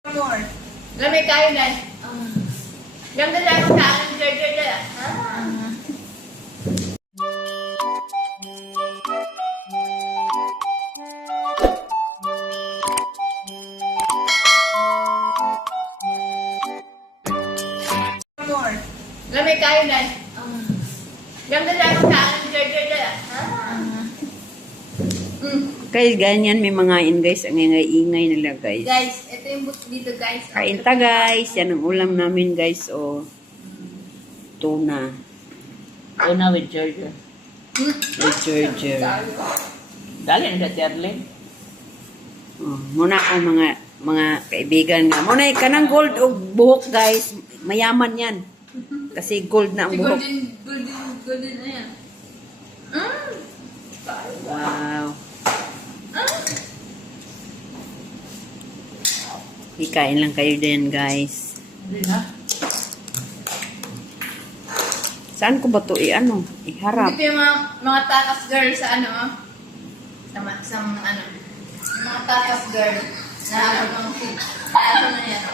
More. Lamig kayo na. Ganda lang sa akin, Georgia. More. Lamig kayo na. Ganda lang sa akin, Georgia. Guys, ganyan may mga guys. Ang ingay nila guys. Guys, ito yung book dito, guys. Kain ta guys. Yan ang ulam namin guys. O, tuna. Tuna with Georgia. With Georgia. Dali na sa Erling. Oh, muna ako mga kaibigan nga. Muna kanang gold o buhok guys. Mayaman yan. Kasi gold na ang buhok. Golden na yan. Wow. Ikain lang kayo din guys. Hindi na. Saan ko ba ito iharap? Ito yung mga takas girl sa ano, sa ano, yung mga takas girl na ano, ano na yan.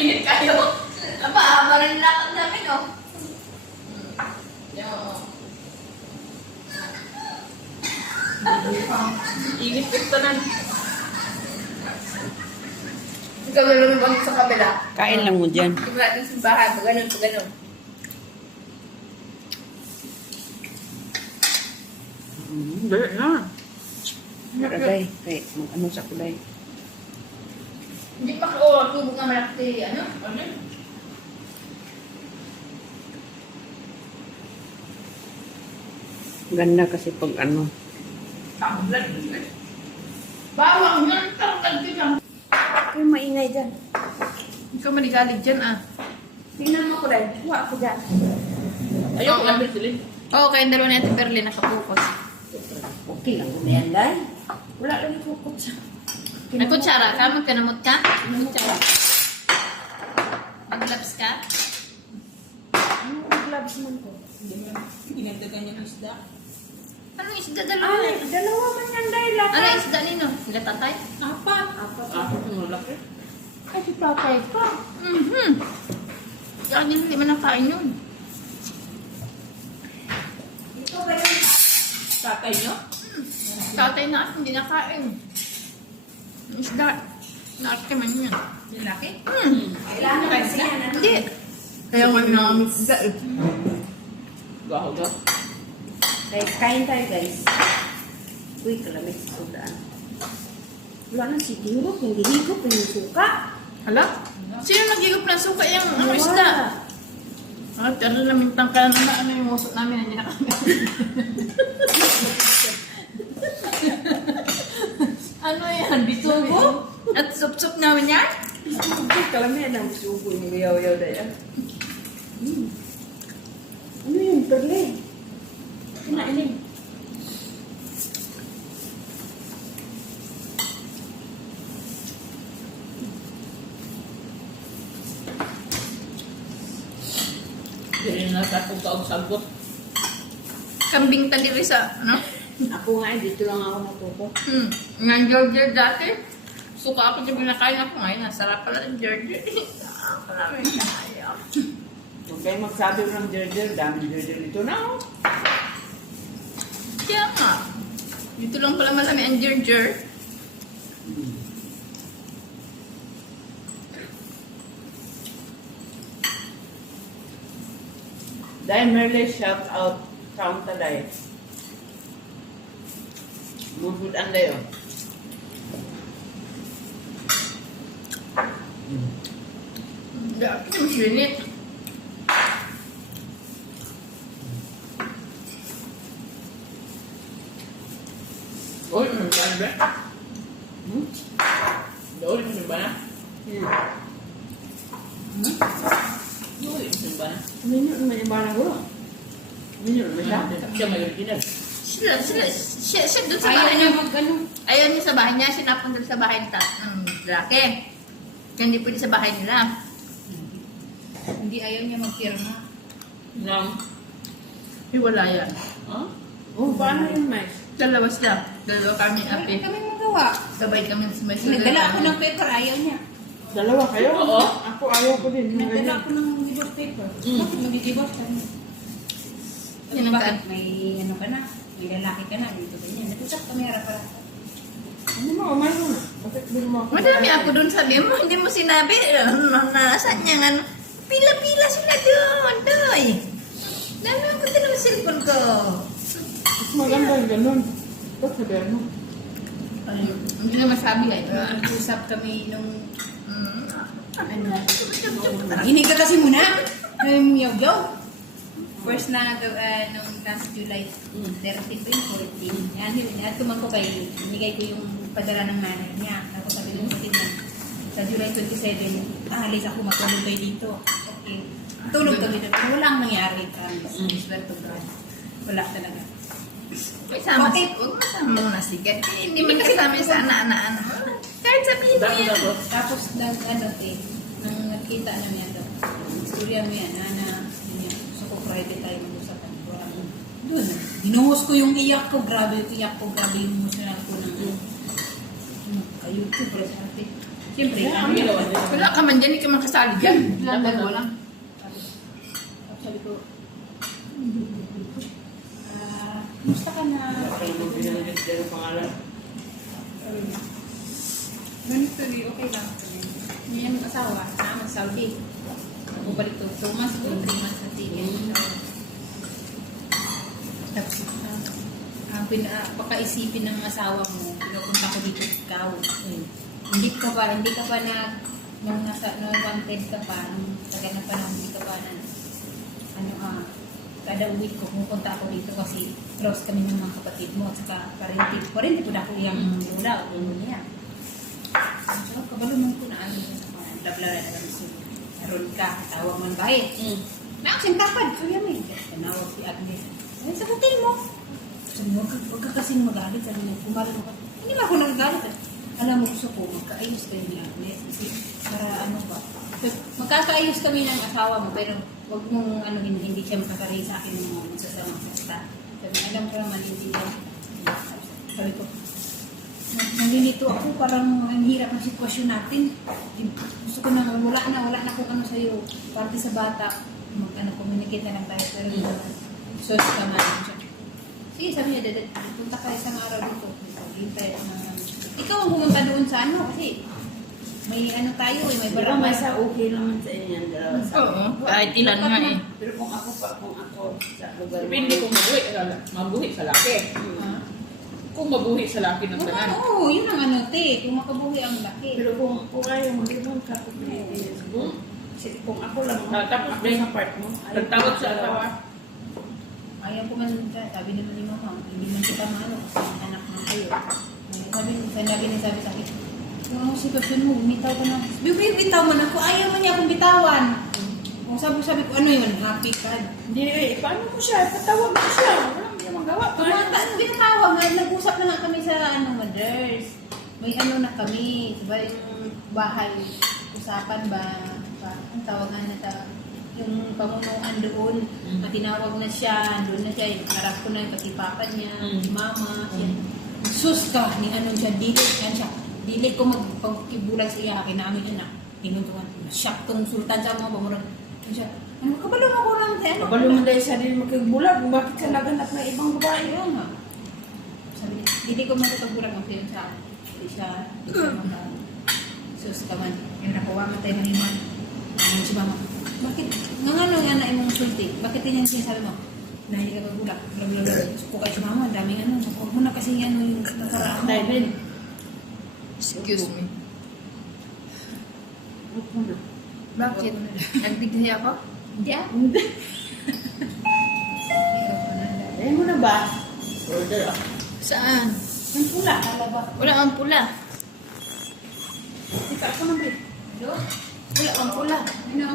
Init kayo. Aba, maraming lakad namin, oh. Init ito na. Ikaw na lumibang sa kabila. Kain lang mo dyan. Tingnan natin sa bahay. Pag ganun. Dali na. Maragay. Kay, ano sa kulay. Hindi pa ko tubog na malaki. Ano? Ganda kasi pag ano. Bawang yan. Tarangkad ka dyan. Ay, maingay dyan. Ikaw manigalig dyan, ah. Tingnan mo ko rin. Huwa ako dyan. Ayoko lang Berlin. Oo, kayong dalawa na yung Berlin nakapukos. Okay lang mo yan, guys. Wala lang ikukot sa... May kutsara ka? Magkanamot ka? May kutsara. Mag-gloves ka? Ano ang gloves man ko? Ginagdagan yung isda. Ano isda dalawa? Ay, dalawa man yan dahil lang. Ano isda nino? Sila tatay? Apat. Ako yung malaki. Kasi tatay ka. Kaya hindi man nakain yun. Ito ba yun? Tatay nyo? Tatay na at hindi nakain. Isda. Nakit man yun. Lalaki? Kailangan kasi yan. Ano? Hindi. Kaya wala na kami isda eh. Gaho ga. Guys, kain tayo guys. Uy, kalamig sa sudaan. Wala nang sigurot. Hindi higop. Hindi suka. Hala? Sino nagigop ng suka yung ano isda? Ah, ano namin tangkalan na ano yung musok namin, nandiyan na kami. Ano yan? Bisugo? At sup-sup namin yan? Uy, kalamig ang suko. Hindi yaw-yaw na yan. Ano yun? Perle. Kinainin. Hindi na tatong kaog-sagot. Kambing taliri sa, ano? Ako nga, dito lang ako natuto. Ngayon, Georgia dati. Suka ako dyan binakain ako ngayon. Nasarap pala ng Georgia. Sarap pala may kaya. Huwag kayo magsabi ng Gerger. Daming Gerger dito na. Oh. Kaya nga. Dito lang pala malami ang Georgia. Dahil Merle shout out count taday. Mugod ang dayo. Hindi ako mas linit. Uy, ano ba? Doon, ano ba na? Uy, ano ba na? Ano yun naman yung barang ko? Ano yun naman siya? Siya may original. Siya doon sa bahay niya. Ayaw niya sa bahay niya. Sinapon doon sa bahay ng lalaki. Kaya hindi pwede sa bahay nila. Hindi ayaw niya magpirma. Nang, Hiwala yan. ha? Oh, paano yun, Mike? Dalawa sila. Dalawa kami Wala api. kami magawa. Sabay kami sa may Nagdala ako ng paper, ayaw niya. Dalawa kayo? Oo. Ako ayaw ko din. Nagdala ako ng divorce paper. Bakit mag-divorce ka niya? Yan ang Bakit may ano ka na? May lalaki ka na, dito ganyan. Nag-usap kami harap-harap. Ano mo, mayroon na. Bakit hindi mo ako? Madami ako doon sabi mo, hindi mo sinabi. Nasaan niya nga, pila-pila sila doon, doy. Dami ako din ang cellphone ko. Mas maganda yung ganun. Ba't sabihan mo? Hindi na masabi ay. Nag-usap kami nung Ano? Hinig ka kasi muna. Yaw-yaw. First na nung last July 13 pa yung 14. Yan, tuman ko kay, binigay ko yung padala ng nanay niya. Tapos sabi ko sa kanya, sa July 27, alis ako, matulog kayo dito. Okay. Tulog kami doon. Walang nangyari. Swear to God. Wala talaga. May sama si, huwag mo sama mo na sigat. Hindi man kasama sa ana-ana. Kahit sabihin mo yan. Tapos nang nang nakita namin yan doon. Istorya mo yan, gusto ko private tayo mag-usapan. Doon, dinuhos ko yung iyak ko, grabe yung emotional ko ng kayo, siyempre sa atin. Siyempre, Wala ka man dyan, hindi ka man kasali dyan. Dalawa lang. sabi ko, kumusta ka na? Bakit mo binanggit din ang pangalan? Ganito rin, okay lang. May yung asawa, sama sa Saudi. Bumalik to 2 months to 3 months sa ticket. Tapos, pagkaisipin ng asawa mo, pinupunta ko dito ikaw. Hindi ka ba nung wanted ka pa, nung tagal na panahon, hindi ka pa kada week ko, pumunta ako dito kasi close kami ng mga kapatid mo at saka parenti ko na ako yung lula o yung niya. So, kabalo mo ko na ano yun sa mga blabla na naman si Aron ka, tawag man bahit. Nakasin tapad, so yan eh. Tanawag si Agnes. Ay, sagutin mo. Sabi mo, huwag ka kasing magalit. Sabi mo, kumalo ka. Hindi ba ako nagagalit? Alam mo, gusto ko, magkaayos kayo ni Agnes. Kasi, para ano ba? Magkakaayos kami ng asawa mo, pero huwag mong hindi siya makakari sa akin ng mga masasamang sasta. Sabi, alam ko naman, hindi yan. Sabi ko, nalilito ako, parang ang hirap ng sitwasyon natin. Gusto ko na, wala na kung ano sa'yo. Parte sa bata, communicate na lang tayo. Pero sos ka man. Sige, sabi niya, punta ka isang araw dito. Hintay na. Ikaw ang pumunta doon sa ano, kasi may ano tayo may Pero barangay. masa okay naman sa inyo ang dalawa. Oo, kahit ilan nga eh. Pero kung ako sa lugar mo. Depende kung mabuhi sa laki. Kung mabuhi sa laki ng tanan. Oo, yun ang ano, te. Kung makabuhi ang laki. Pero kung ayaw mo, di mo ka kung ako lang, Tapos ako din, sa part mo. nagtawag sa asawa. Ayaw ko man, sabi naman ni mama, hindi man kita maano kasi anak na kayo. Sabi sa akin, yung ang sitwasyon mo, bumitaw ka na. Bitaw mo na ako, ayaw man niya akong bitawan. Kung sabi ko, ano yun, happy ka. Hindi, paano mo siya? Patawag mo siya. Wala mo siya magawa. Binatawag nga, nag-usap na nga kami sa mothers. May ano na kami, diba yung bahay, usapan ba, ang tawagan na yung pamunuan doon, tinawag na siya, doon na siya, harap ko na yung katipapan niya, si mama, siya. Sus ka, ni ano siya, dili ko magpagkibulag sa iya, kinamin yun na, tinuntungan, shock tong sultan sa mga pamurag, siya, ano, kabalo mo ko lang, ano? Kabalo mo dahil siya din magkagbulag. Bakit ka naganap na ibang babae? Ayaw nga. Sabi niya, dili ko magpagbulag ang sayo sa akin. Hindi siya sus ka man, yung nakuha mo tayo ng iman. Ano si mama, bakit, nangano nga na imong sulti, bakit din yan sinasabi mo? Dahil ka pagbulag, blablabla. Gusto ko kayo si mama, daming ano, huwag mo na kasi ano yung nakaraan mo. Dahil Excuse me. Huwag mo na. Bakit? Nagdigay ako? Hindi ah. Dahil mo na ba? Order ah. Saan? Yung pula, kalaba. Wala ang pula. Sika ako nang bit. Wala ang pula. Ano?